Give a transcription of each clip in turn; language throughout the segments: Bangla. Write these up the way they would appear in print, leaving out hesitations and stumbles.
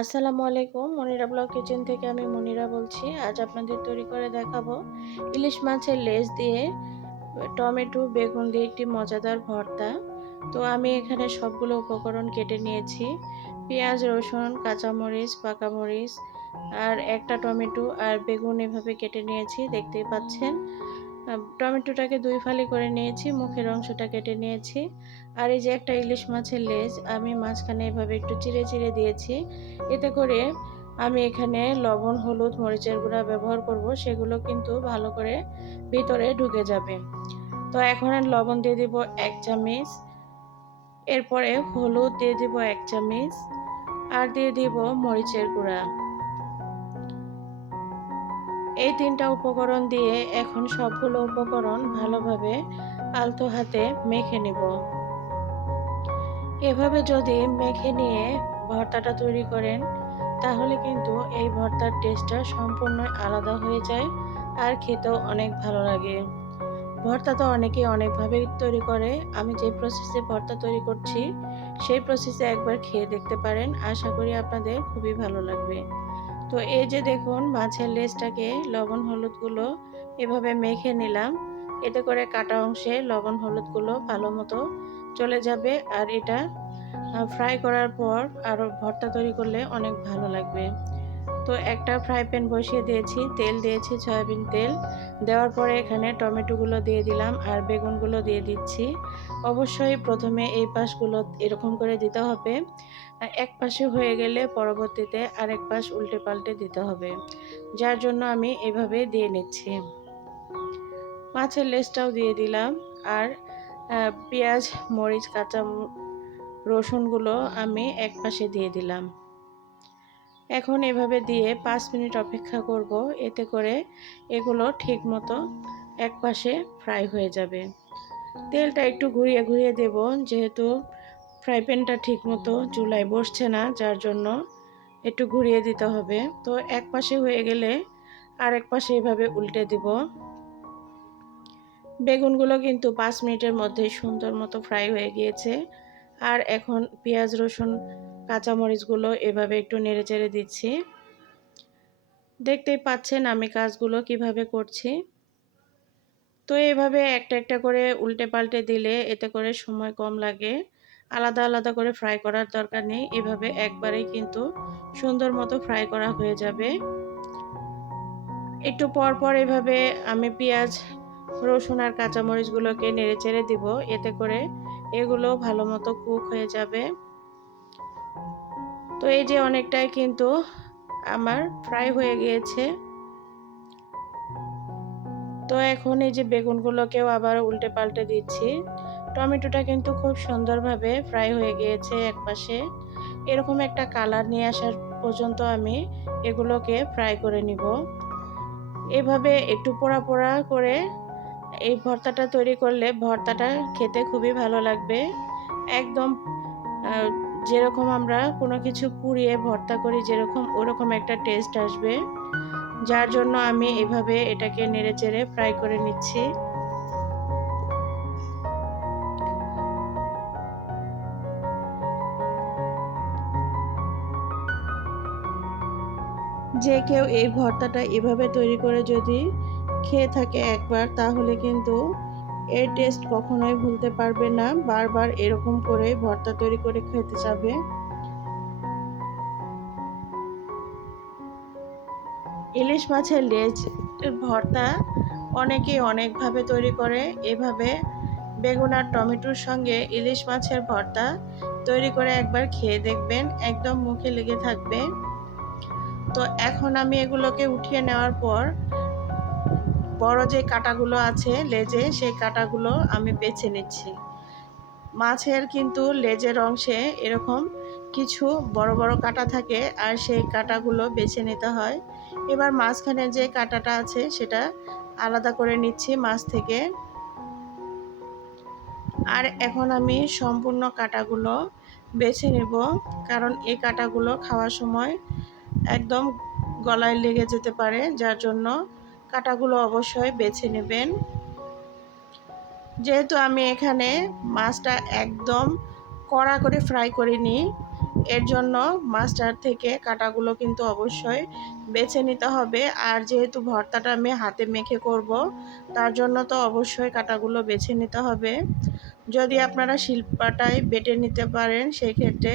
আসসালামু আলাইকুম, মনিরা ব্লগ কিচেন থেকে আমি মনিরা বলছি। আজ আপনাদের তৈরি করে দেখাবো ইলিশ মাছের লেজ দিয়ে টমেটো বেগুন দিয়ে একটি মজাদার ভর্তা। তো আমি এখানে সবগুলো উপকরণ কেটে নিয়েছি। পেঁয়াজ, রসুন, কাঁচামরিচ, পাকামরিচ আর একটা টমেটো আর বেগুন এভাবে কেটে নিয়েছি, দেখতেই পাচ্ছেন। টমেটোটাকে 2 ফালি করে নিয়েছি, মুখের অংশটা কেটে নিয়েছি। আর এই যে একটা ইলিশ মাছের লেজ আমি মাঝখানে এভাবে একটু চিড়ে চিড়ে দিয়েছি। এতে করে আমি এখানে লবণ, হলুদ, মরিচের গুঁড়া ব্যবহার করব, সেগুলো কিন্তু ভালো করে ভিতরে ঢুকে যাবে। তো এখন লবণ দিয়ে দিব 1 চামচ, এরপরে হলুদ দিয়ে দিব 1 চামচ আর দিয়ে দিব মরিচের গুঁড়া। এই 3টা উপকরণ দিয়ে এখন সবগুলো উপকরণ ভালোভাবে আলতো হাতে মেখে নেব। এভাবে যদি মেখে নিয়ে ভর্তাটা তৈরি করেন তাহলে কিন্তু এই ভর্তার টেস্টটা সম্পূর্ণ আলাদা হয়ে যায় আর খেতেও অনেক ভালো লাগে। ভর্তা তো অনেকেই অনেকভাবে তৈরি করে। আমি যে প্রসেসে ভর্তা তৈরি করছি সেই প্রসেসে একবার খেয়ে দেখতে পারেন। আশা করি আপনাদের খুবই ভালো লাগবে। তো এই যে দেখুন, মাছের লেজটাকে লবণ হলুদগুলো এভাবে মেখে নিলাম। এতে করে কাটা অংশে লবণ হলুদগুলো ভালো মতো চলে যাবে আর এটা ফ্রাই করার পর আরও ভর্তা তৈরি করলে অনেক ভালো লাগবে। তো একটা ফ্রাই প্যান বসিয়ে দিয়েছি, তেল দিয়েছি সয়াবিন তেল। দেওয়ার পরে এখানে টমেটোগুলো দিয়ে দিলাম আর বেগুনগুলো দিয়ে দিচ্ছি। অবশ্যই প্রথমে এই পাশগুলো এরকম করে দিতে হবে। এক পাশে হয়ে গেলে পরবর্তীতে আরেক পাশ উল্টে পাল্টে দিতে হবে, যার জন্য আমি এভাবে দিয়ে নিচ্ছি। মাছের লেজটাও দিয়ে দিলাম আর পেঁয়াজ, মরিচ, কাঁচা রসুনগুলো আমি এক পাশে দিয়ে দিলাম। এখন এভাবে দিয়ে 5 মিনিট অপেক্ষা করব, এতে করে এগুলো ঠিক মতো এক পাশে ফ্রাই হয়ে যাবে। তেলটা একটু ঘুরিয়ে ঘুরিয়ে দেব, যেহেতু ফ্রাই প্যানটা ঠিক মতো চুলায় বসছে না, যার জন্য একটু ঘুরিয়ে দিতে হবে। তো এক পাশে হয়ে গেলে আরেক পাশে এভাবে উল্টে দিব। বেগুনগুলো কিন্তু 5 মিনিটের মধ্যে সুন্দর মতো ফ্রাই হয়ে গিয়েছে। আর এখন পেঁয়াজ, রসুন, কাঁচামরিচগুলো এভাবে একটু নেড়েচেড়ে দিচ্ছি। দেখতেই পাচ্ছেন আমি কাজগুলো কিভাবে করছি। তো এভাবে একটা একটা করে উল্টে পাল্টে দিলে এতে করে সময় কম লাগে। আলাদা আলাদা করে ফ্রাই করার দরকার নেই, এভাবে একবারেই কিন্তু সুন্দর মতো ফ্রাই করা হয়ে যাবে। একটু পর পর এভাবে আমি পেঁয়াজ, রসুন আর কাঁচামরিচগুলোকে নেড়েচেড়ে দিব, এতে করে এগুলো ভালো মতো কুক হয়ে যাবে। তো এই যে অনেকটাই কিন্তু আমার ফ্রাই হয়ে গিয়েছে। তো এখন এই যে বেগুনগুলোকেও আবার উল্টে পাল্টে দিচ্ছি। টমেটোটা কিন্তু খুব সুন্দরভাবে ফ্রাই হয়ে গিয়েছে একপাশে। এরকম একটা কালার নিয়ে আসার পর্যন্ত আমি এগুলোকে ফ্রাই করে নিব। এভাবে একটু পোড়া পোড়া করে এই ভর্তাটা তৈরি করলে ভর্তাটা খেতে খুবই ভালো লাগবে। একদম আহ, যেরকম আমরা কোনো কিছু পুড়িয়ে ভর্তা করি যেরকম, ওরকম একটা টেস্ট আসবে। যার জন্য আমি এভাবে এটাকে নেড়েচেড়ে ফ্রাই করে নিচ্ছি। যে কেউ এই ভর্তাটা এভাবে তৈরি করে যদি খেয়ে থাকে একবার, তাহলে কিন্তু এর টেস্ট কখনোই ভুলতে পারবে না। বারবার এরকম করে ভর্তা তৈরি করে খেতে যাবে। ইলিশ মাছের লেজ ভর্তা অনেকেই অনেকভাবে তৈরি করে। এভাবে বেগুন আর টমেটোর সঙ্গে ইলিশ মাছের ভর্তা তৈরি করে একবার খেয়ে দেখবেন, একদম মুখে লেগে থাকবে। তো এখন আমি এগুলোকে উঠিয়ে নেওয়ার পর বড় যে কাঁটাগুলো আছে লেজে, সেই কাঁটাগুলো আমি বেছে নিচ্ছি। মাছের কিন্তু লেজের অংশে এরকম কিছু বড় বড় কাঁটা থাকে আর সেই কাঁটাগুলো বেছে নিতে হয়। এবার মাঝখানে যে কাঁটাটা আছে সেটা আলাদা করে নিচ্ছি মাছ থেকে। আর এখন আমি সম্পূর্ণ কাঁটাগুলো বেছে নেব, কারণ এই কাঁটাগুলো খাওয়ার সময় একদম গলায় লেগে যেতে পারে, যার জন্য কাঁটাগুলো অবশ্যই বেছে নেবেন। যেহেতু আমি এখানে মাছটা একদম কড়া করে ফ্রাই করিনি, এর জন্য মাছটার থেকে কাঁটাগুলো কিন্তু অবশ্যই বেছে নিতে হবে। আর যেহেতু ভর্তাটা আমি হাতে মেখে করব, তার জন্য তো অবশ্যই কাঁটাগুলো বেছে নিতে হবে। যদি আপনারা শিলপাটায় বেটে নিতে পারেন সেই ক্ষেত্রে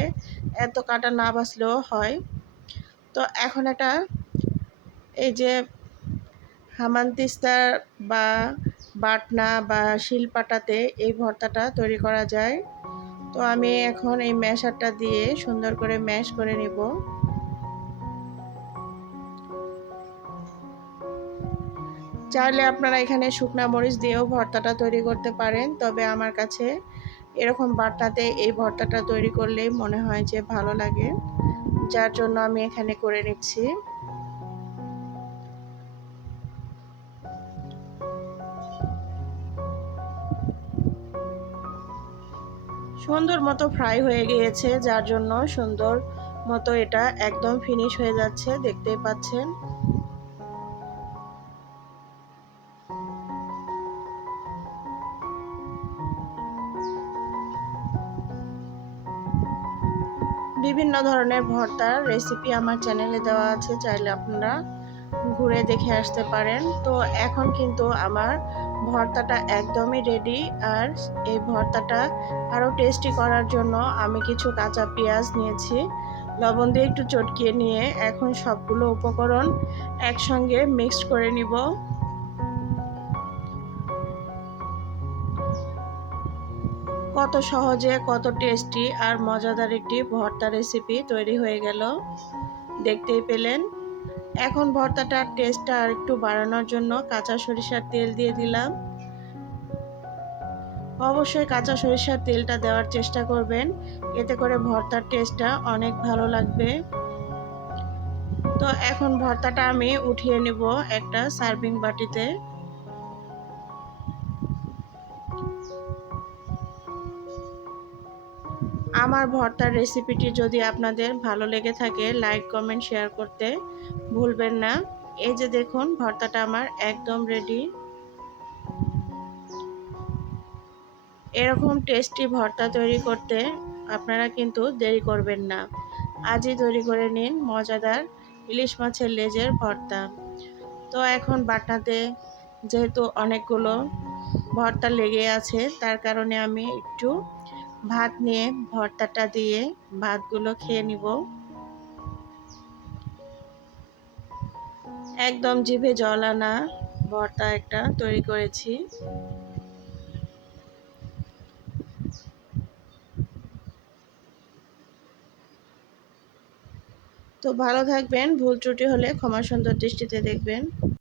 এত কাঁটা না বাছলেও হয়। তো এখন এটা এই যে হামানদিস্তার বা বাটনা বা শিলপাটাতে এই ভর্তাটা তৈরি করা যায়। তো আমি এখন এই ম্যাশারটা দিয়ে সুন্দর করে ম্যাশ করে নিব। চাইলে আপনারা এখানে শুকনা মরিচ দিয়েও ভর্তাটা তৈরি করতে পারেন, তবে আমার কাছে এরকম বাটনাতে এই ভর্তাটা তৈরি করলেই মনে হয় যে ভালো লাগে, যার জন্য আমি এখানে করে নিচ্ছি। সুন্দর মতো ফ্রাই হয়ে গিয়েছে, যার জন্য সুন্দর মতো এটা একদম ফিনিশ হয়ে যাচ্ছে, দেখতেই পাচ্ছেন। বিভিন্ন ধরনের ভর্তার রেসিপি আমার চ্যানেলে দেওয়া আছে, চাইলে আপনারা ঘুরে দেখে আসতে পারেন। তো এখন কিন্তু আমার ভর্তাটা একদমই রেডি। আর এই ভর্তাটা আরও টেস্টি করার জন্য আমি কিছু কাঁচা পেঁয়াজ নিয়েছি, লবণ দিয়ে একটু চটকিয়ে নিয়ে এখন সবগুলো উপকরণ একসঙ্গে মিক্সড করে নিব। কত সহজে কত টেস্টি আর মজাদার একটি ভর্তা রেসিপি তৈরি হয়ে গেল, দেখতেই পেলেন। এখন ভর্তাটার টেস্টটা আর একটু বাড়ানোর জন্য কাঁচা সরিষার তেল দিয়ে দিলাম। অবশ্যই কাঁচা সরিষার তেলটা দেওয়ার চেষ্টা করবেন, এতে করে ভর্তার টেস্টটা অনেক ভালো লাগবে। তো এখন ভর্তাটা আমি উঠিয়ে নিব একটা সার্ভিং বাটিতে। আমার ভর্তার রেসিপিটি যদি আপনাদের ভালো লেগে থাকে, লাইক কমেন্ট শেয়ার করতে ভুলবেন না। এই যে দেখুন, ভর্তাটা আমার একদম রেডি। এরকম টেস্টি ভর্তা তৈরি করতে আপনারা কিন্তু দেরি করবেন না, আজই তৈরি করে নিন মজাদার ইলিশ মাছের লেজের ভর্তা। তো এখন বাটনাতে যেহেতু অনেকগুলো ভর্তা লেগে আছে, তার কারণে আমি একটু ভাত নিয়ে ভর্তাটা দিয়ে ভাতগুলো খেয়ে নিব। একদম জিভে জল আনা ভর্তা একটা তৈরি করেছি। তো ভালো থাকবেন, ভুল ত্রুটি হলে ক্ষমা সুন্দর দৃষ্টিতে দেখবেন।